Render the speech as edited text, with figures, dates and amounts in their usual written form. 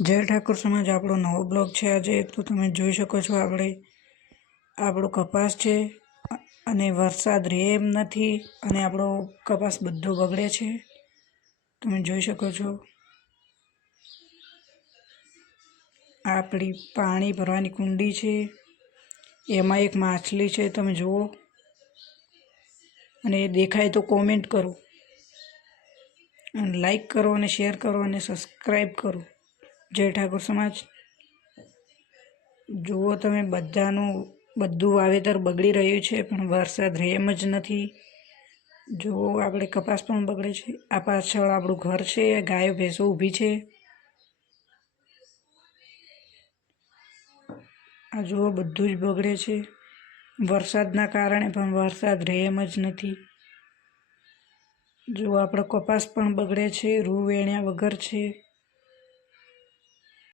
જય ઠાકોર સમાજ આપણો નવો બ્લોગ છે આજે તો તમે જોઈ શકો છો આપણો કપાસ છે અને વરસાદ રહે એમ નથી અને આપણો કપાસ બધો બગડે છે તમે જોઈ શકો છો આપણી પાણી ભરવાની કુંડી છે એમાં એક માછલી છે તમે જુઓ અને દેખાય તો કોમેન્ટ કરો અને લાઈક કરો અને શેર કરો અને સબસ્ક્રાઇબ કરો જય ઠાકોર સમાજ જુઓ તમે બધું વાવેતર બગડી રહ્યું છે પણ વરસાદ રહે એમ જ નથી જુઓ આપણે કપાસ પણ બગડે છે આ પાછળ આપણું ઘર છે ગાયો ભેંસો ઊભી છે આ જુઓ બધું જ બગડે છે વરસાદના કારણે પણ વરસાદ રહે એમ જ નથી જુઓ આપણો કપાસ પણ બગડે છે રૂ વેણ્યા વગર છે